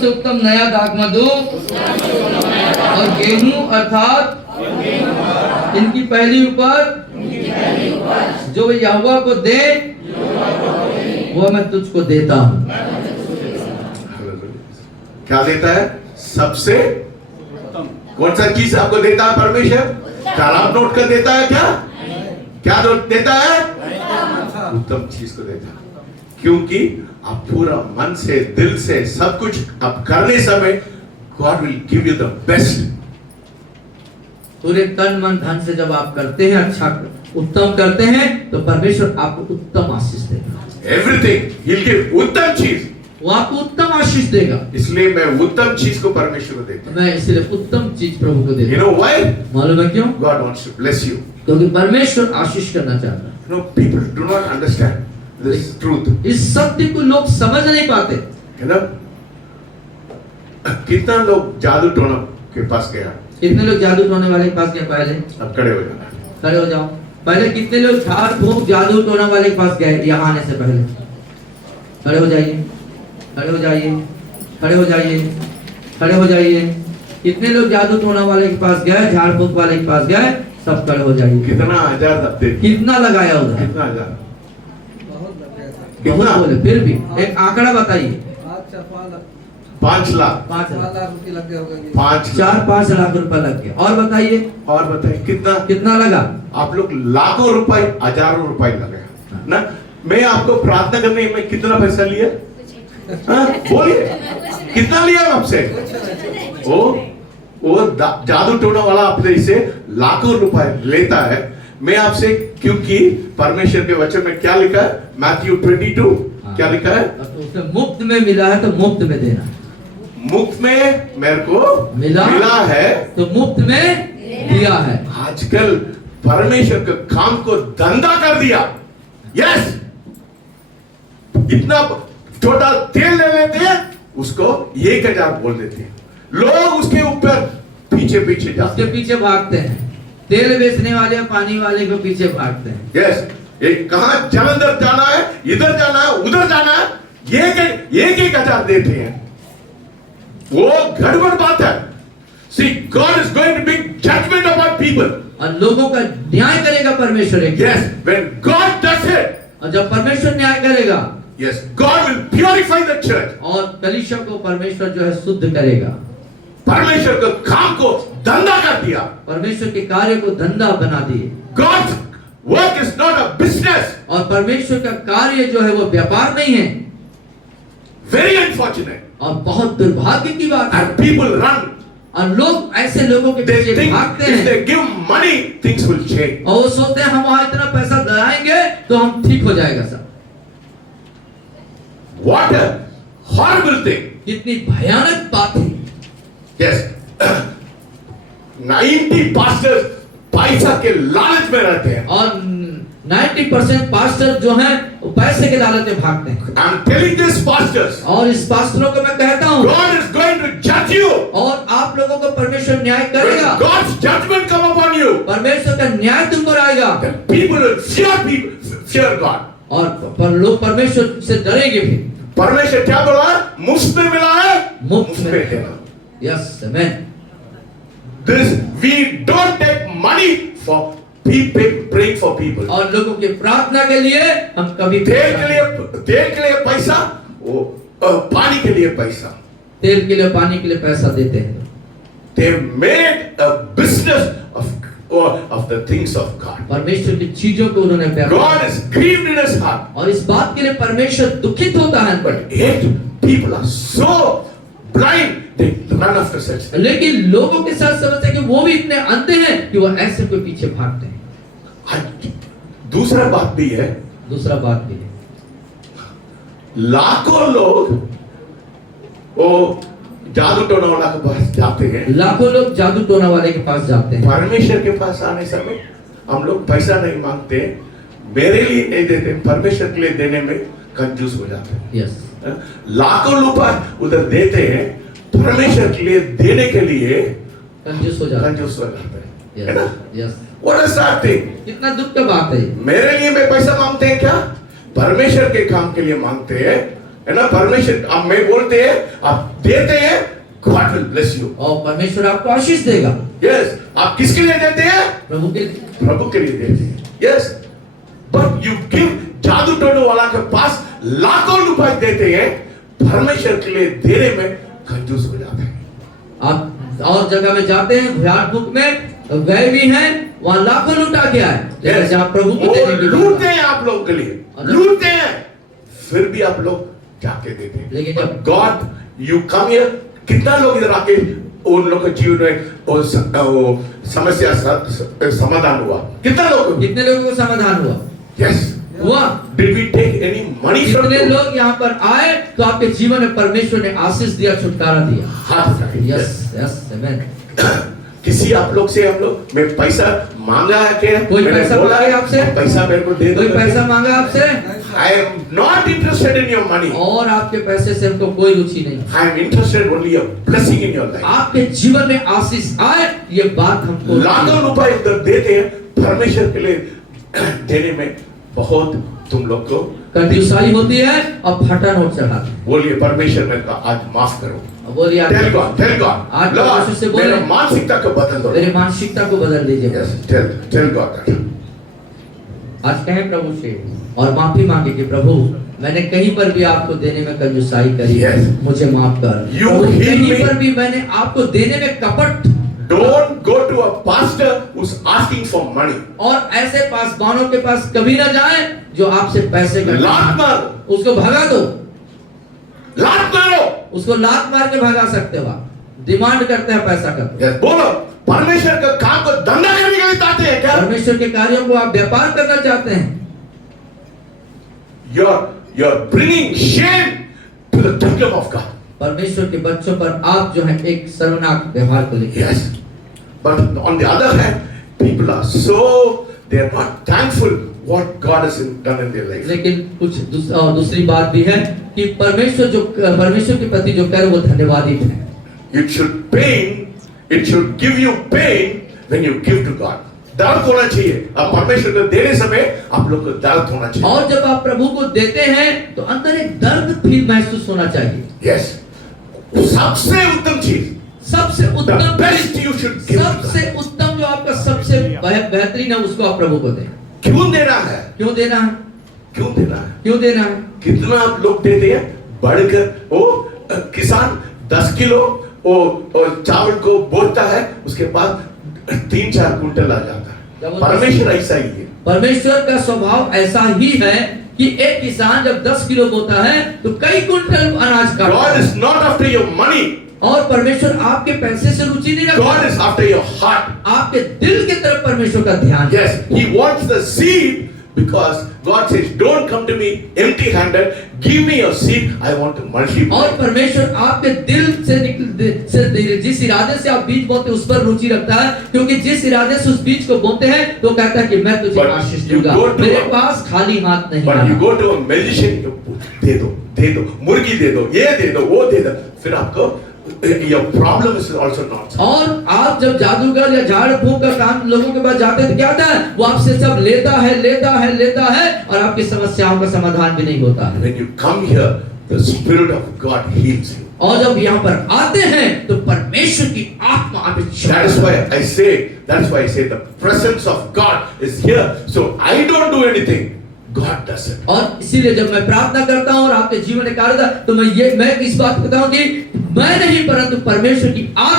से उत्तम नया दाखमधु और गेहूं अर्थात इनकी पहली उपज जो वे यहोवा को दे वो मैं तुझको देता हूं। क्या देता है? सबसे कौन सा चीज आपको देता है परमेश्वर? खराब नोट कर देता है क्या? क्या देता है? उत्तम चीज को देता है, क्योंकि आप पूरा मन से दिल से सब कुछ आप करने समय God will give you the best. पूरे तन मन धन से जब आप करते हैं, अच्छा उत्तम करते हैं, तो परमेश्वर आपको उत्तम आशीष देगा। एवरीथिंग ही विल गिव, उत्तम चीज वो आपको उत्तम आशीष देगा। इसलिए मैं उत्तम चीज को परमेश्वर को देता हूं। मैं इसलिए उत्तम चीज प्रभु को देता You know why? मालूम है क्यों? God wants to bless you. क्योंकि परमेश्वर आशीष करना चाहता है। You know, people do not understand this truth. इस सत्य को लोग समझ नहीं पाते। है ना? कितना लोग जादू टोना के पास गया? कितने लोग जादू टोने वाले के पास गए? पहले अब खड़े हो जाना। खड़े हो जाओ। पहले कितने लोग झाड़ फूंक जादू टोना वाले के पास गए? यहाँ आने से पहले खड़े हो जाइए, खड़े हो जाइए, खड़े हो जाइए, खड़े हो जाइए। कितने लोग जादू टोना वाले के पास गए, झाड़ फूंक वाले के पास गए? सब खड़े हो जाइए। कितना हजार दबते? कितना लगाया उधर? कितना हजार? बहुत बोले, फिर भी एक आंकड़ा बताइए। 5 लाख। 5 लाख रुपए लग गए होंगे। 4-5 लाख रुपए लग गए। और बताइए, और बताइए कितना कितना लगा? आप लोग लाखों रुपए, हजारों रुपए लगे ना। मैं आपको प्रार्थना करने में कितना पैसा लिया? बोलिए, कितना लिया आपसे? वो जादू टोना वाला आपसे इसे लाखों रुपए लेता है। मैं आपसे, क्योंकि परमेश्वर के वचन में क्या लिखा है? मैथ्यू 22 क्या लिखा है? तो मुफ्त में मिला है तो मुफ्त में देना। मुफ्त में मेरे को मिला है तो मुफ्त में दिया है। आजकल परमेश्वर के काम को धंधा कर दिया। यस, इतना छोटा तेल ले लेते हैं, उसको 1000 बोल देते हैं। लोग उसके ऊपर पीछे पीछे जाते, उसके पीछे भागते हैं। तेल बेचने वाले पानी वाले को पीछे भागते हैं। यस, ये कहां जलंधर जाना है, इधर जाना है, उधर जाना है, एक 1000 देते हैं। वो गड़बड़ बात है। See, God is going to bring judgment upon people. और लोगों का न्याय करेगा परमेश्वर। Yes, when God does it, और जब परमेश्वर न्याय करेगा, yes, God will purify the church. और कलीसिया को परमेश्वर जो है शुद्ध करेगा। परमेश्वर के काम को धंधा कर दिया। परमेश्वर के कार्य को धंधा बना दिए। God's work is not a business. और परमेश्वर का कार्य जो है वो व्यापार नहीं है। Very unfortunate. और बहुत दुर्भाग्य की बात है। And people run. और लोग ऐसे लोगों के They पीछे think भागते if हैं। they give money, things will change. और वो सोचते हैं हम वहां इतना पैसा लगाएंगे तो हम ठीक हो जाएगा सब। What a horrible thing. कितनी भयानक बात है। Yes. 90 pastors पैसा के लालच में रहते हैं। और 90% पास्टर जो हैं वो पैसे के लालच में भागते हैं। I'm telling these pastors. और इस पास्टरों को मैं कहता हूँ, God is going to judge you. और आप लोगों को परमेश्वर न्याय करेगा। When God's judgment come upon you, परमेश्वर का न्याय तुम पर आएगा। then people will fear God. और लोग परमेश्वर से डरेंगे भी। परमेश्वर क्या बोला? मुफ्त में मिला है, मुफ्त में देना। Yes, amen. This we don't take money for people, praying for people. और लोगों की प्रार्थना के लिए हम कभी तेल के लिए पैसा, वो पानी के लिए पैसा, तेल के लिए पानी के लिए पैसा देते हैं। They made a business of the things of God. परमेश्वर की चीजों को उन्होंने व्यापार। God is grieved in his heart. और इस बात के लिए परमेश्वर दुखित होता है। But yet people are so blind, they run after such. लेकिन लोगों के साथ समझते हैं कि वो भी इतने अंधे हैं कि वो ऐसे कोई पीछे भागते हैं। दूसरा बात भी है, दूसरा बात भी है, लाखों लोग वो जादू टोना वाला के पास जाते हैं। लाखों लोग जादू टोना वाले के पास जाते हैं। परमेश्वर के पास आने समय हम लोग पैसा नहीं मांगते, मेरे लिए नहीं देते, परमेश्वर के लिए देने में कंजूस हो जाते हैं। यस, लाखों रुपए उधर देते हैं, परमेश्वर के लिए देने के लिए कंजूस हो जाते हैं, है ना? Yes, What is that thing? कितना दुख का बात है। मेरे लिए मैं पैसा मांगते हैं क्या? परमेश्वर के काम के लिए मांगते हैं, है ना, परमेश्वर अब मैं बोलते हैं, आप देते हैं, God will bless you. और परमेश्वर आपको आशीष देगा। Yes, आप किसके लिए देते हैं? प्रभु के प्रभु के लिए देते हैं। Yes, but you give, जादू टोने वाला के पास लाखों रुपए देते हैं, परमेश्वर के लिए देने में कंजूस हो जाते हैं। आप और जगह में जाते हैं, झाड़ फूक में गए भी हैं, वहां लाखों लुटा के आए, लेकिन Yes, जहाँ प्रभु को वो देने की लूटते हैं आप लोगों के लिए, अगर- लूटते हैं, फिर भी आप लोग जाके देते हैं। लेकिन जब- God, you come here, कितना लोग इधर आके उन लोग के जीवन में वो समस्या समाधान हुआ? कितना लोग? कितने लोगों को समाधान हुआ? Yes. हुआ। Did we take any money from कितने you? लोग यहाँ पर आए तो आपके जीवन में परमेश्वर ने आशीष दिया, छुटकारा दिया। हाथ उठाइए। Yes yes amen. किसी आप लोग से हम लोग मैं पैसा मांगा है क्या? कोई मैंने पैसा बोला मांगा आपसे? पैसा मेरे को दे दो। कोई पैसा मांगा आपसे? I am not interested in your money. और आपके पैसे से हमको कोई रुचि नहीं। I am interested only a blessing in your life. आपके जीवन में आशीष आए, ये बात हमको लाखों रुपए इधर देते हैं परमेश्वर के लिए देने में बहुत तुम लोग को कंजूसाई होती है और फटा नोट चढ़ाते हैं। बोलिए परमेश्वर ने कहा आज माफ करो। बोलिए Tell आप God, tell God. आज Lord, परमेश्वर से बोले। मेरे मानसिकता को बदल दो। मेरी मानसिकता को बदल दीजिए। Yes, tell God that. आज कहें प्रभु से और माफी मांगे कि प्रभु मैंने कहीं पर भी आपको देने में कंजूसाई करी, Yes. मुझे माफ कर। You प्रभु, heal कहीं me. पर भी मैंने आपको देने में कपट Don't go to a pastor who's asking for money. और ऐसे पासवानों के पास कभी ना जाएं जो आपसे पैसे का लात मारो, उसको भगा दो, लात मारो। उसको लात मार के भगा सकते हो आप। डिमांड करते हैं पैसा का। Yes, बोलो परमेश्वर का काम को धंधा करने के लिए चाहते हैं क्या? परमेश्वर के कार्यों को आप व्यापार करना चाहते हैं। You're bringing shame to the kingdom of God. परमेश्वर के बच्चों पर आप जो है एक सर्वनाक व्यवहार को लेकर। Yes, but on the other hand, people are so they are not thankful what God has done in their life. लेकिन कुछ दूसरी बात भी है कि परमेश्वर के प्रति जो कर वो धन्यवादित है। It should give you pain when you give to God. दर्द होना चाहिए। अब परमेश्वर को देने समय आप लोग को दर्द होना चाहिए। और जब आप प्रभु को देते हैं तो अंदर एक दर्द भी महसूस होना चाहिए। Yes, सबसे उत्तम चीज, सबसे the उत्तम best you should give. सबसे उत्तम जो आपका सबसे बेहतरीन है उसको आप प्रभु को दें। क्यों देना है? क्यों देना है? क्यों देना है? क्यों देना है? कितना आप लोग देते हैं? बढ़कर वो किसान 10 किलो वो चावल को बोता है, उसके बाद 3-4 कुंटल आ जाता है। परमेश्वर ऐसा ही है। परमेश्वर का स्वभाव ऐसा ही है कि एक किसान जब 10 किलो बोता है तो कई कुंटल अनाज काटता God है। is not after your money. और परमेश्वर आपके पैसे से रुचि नहीं God रखता, is after your heart. आपके दिल की तरफ परमेश्वर का ध्यान है। Yes, He wants the seed because God says, "Don't come to me empty-handed. Give me your seed. I want to multiply." और परमेश्वर आपके दिल से जिस इरादे से आप बीज बोते उस पर रुचि रखता है, क्योंकि जिस इरादे से उस बीज को बोते हैं तो कहता है कि मैं तुझे But आशीष you दूंगा, go to मेरे a- पास खाली हाथ नहीं But you आना। go to a magician, दे दो, मुर्गी दे दो, ये दे दो, वो दे दो, फिर आपको your problem is also not solved. और आप जब जादूगर या झाड़ फूक का काम लोगों के पास जाते हैं तो क्या होता है? वो आपसे सब लेता है और आपकी समस्याओं का समाधान भी नहीं होता है। When you come here, the Spirit of God heals you. और जब यहाँ पर आते हैं तो परमेश्वर की आत्मा आप That's why I say the presence of God is here. So I don't do anything. God does it. और इसीलिए जब मैं प्रार्थना करता हूँ और आपके जीवन में कार्य तो मैं इस बात को कहता हूँ कि मैं नहीं परंतु परमेश्वर की आत्मा